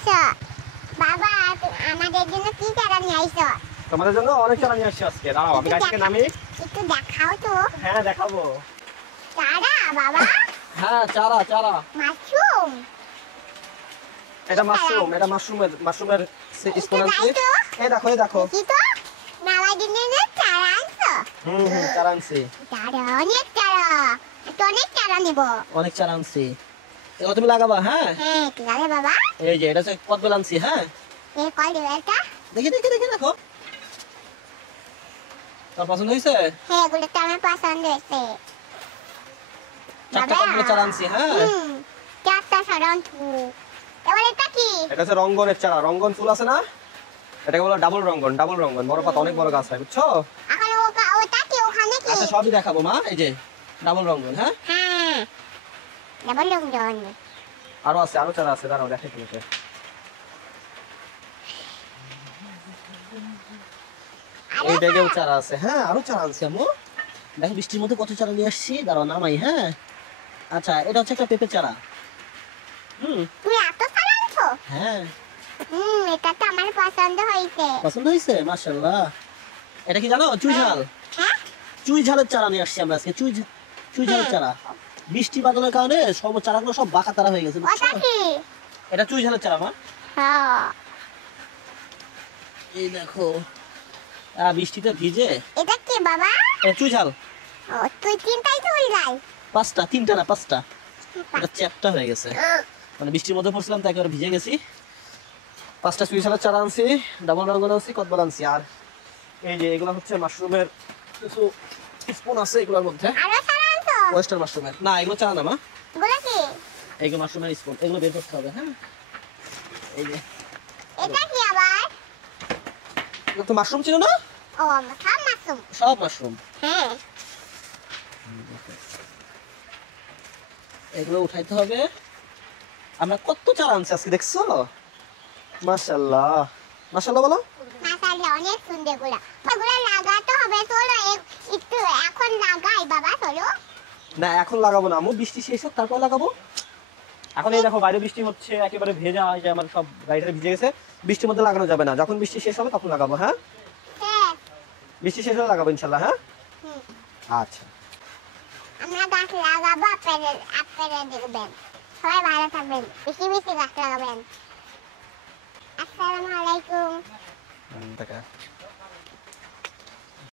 আইছো বাবা? আমাদের জন্য কি চারা নিয়ে আইছো? তোমাদের জন্য অনেক চারা নিয়ে আসছি আজকে। দাঁড়াও আমি গাছ থেকে নামি। একটু দেখাও তো। হ্যাঁ দেখাবো। চারা বাবা? হ্যাঁ চারা চারা। মাশরুম? এটা মাশরুম, এটা মাশরুমের স্পুন আনছি। এই দেখো এই দেখো। কি তো নামাই দিনে না চারা আনছো? চারা আনছি। চারা অনেক চারা, তো অনেক চারা নিব। অনেক চারা আনছি। এগুলো তুমি লাগাবা। হ্যাঁ হ্যাঁ কি লাগে বাবা? এই যে এটা হচ্ছে কদবেল আনছি। হ্যাঁ এই কল দেবে এটা? দেখি দেখি দেখি দেখো। তোর পছন্দ হয়েছে? হ্যাঁ এগুলো তো আমার পছন্দ হয়েছে। চারটা কদবেল চারা আনছি। হ্যাঁ চারটা চারা আনছি। এবার এটা কি? এটা হচ্ছে রঙ্গনের চারা। রঙ্গন ফুল আছে না, এটাকে বলে ডাবল রঙ্গন। ডাবল রঙ্গন বড় পাতা, অনেক বড় গাছ হয়, বুঝছো? এখন ওটা কি ওখানে কি? আচ্ছা সবই দেখাবো মা। এই যে ডাবল রঙ্গন। হ্যাঁ হ্যাঁ ডাবল রঙজন। আরো আছে, আরো চারা আছে, দাঁড়াও দেখাই তোমাকে। এই ব্যাগেও চারা আছে। হ্যাঁ আরো চারা আনছি আম্মু। দেখো বৃষ্টির মধ্যে কত চারা নিয়ে আসছি। দাঁড়াও নামাই। হ্যাঁ আচ্ছা এটা হচ্ছে একটা পেঁপে চারা। তুই এত চারা আনছো? হ্যাঁ এটা তো আমার পছন্দ হয়েছে। পছন্দ হয়েছে? মাশাআল্লাহ। এটা কি জানো? চুই ঝাল। হ্যাঁ চুই ঝালের চারা নিয়ে আসছি আমরা আজকে। চুই ঝালের চারা। বৃষ্টি বাদলের কারণে সব চারাগুলো সব বাঁকা তারা হয়ে গেছে, বুঝছো? ওটা কি? এটা চুই ঝালের চারা মা। হ্যাঁ এই দেখো বৃষ্টিতে ভিজে। এটা কি বাবা? এটা চুই ঝাল। ও তুই চিন্তাই তো হয়ে যাই। পাঁচটা, তিনটা না পাঁচটা। এটা চ্যাপটা হয়ে গেছে, মানে বৃষ্টির মধ্যে পড়ছিলাম তাই একেবারে ভিজে গেছি। পাঁচটা চুই ঝালের চারা আনছি, ডাবল রঙ্গন আনছি, কদবেল আনছি। আর এই যে এগুলো হচ্ছে মাশরুমের কিছু স্পুন আছে এগুলোর মধ্যে। আরো চারা আনছো? ওয়েস্টার মাশরুমের না, এগুলো চারা না মা। এগুলো কি? এইগুলো মাশরুমের স্পুন, এগুলো বের করতে হবে। হ্যাঁ এই যে এটা কি আবার? এগুলো তো মাশরুম ছিল না? ও সব মাশরুম। সব মাশরুম। হ্যাঁ এগুলো উঠাইতে হবে। আমরা কত চারা আনছি আজকে, দেখছো? মাশাআল্লাহ মাশাআল্লাহ বলো। মাশাআল্লাহ অনেক সুন্দর গুলা। এগুলো লাগাতে হবে, চলো একটু এখন লাগাই বাবা, চলো। না এখন লাগাবো না আম্মু, বৃষ্টি শেষ হোক তারপর লাগাবো। এখন এই দেখো বাইরে বৃষ্টি হচ্ছে, একেবারে ভেজা, এই যে আমার সব গাড়িটা ভিজে গেছে। বৃষ্টির মধ্যে লাগানো যাবে না, যখন বৃষ্টি শেষ হবে তখন লাগাবো। হ্যাঁ হ্যাঁ বৃষ্টি শেষ হলে লাগাবো ইনশাআল্লাহ। হ্যাঁ আচ্ছা আমরা গাছ লাগাবো, আপনারা দেখবেন। সবাই ভালো থাকবেন, বেশি বেশি গাছ লাগাবেন। আসসালামু আলাইকুম। টাকা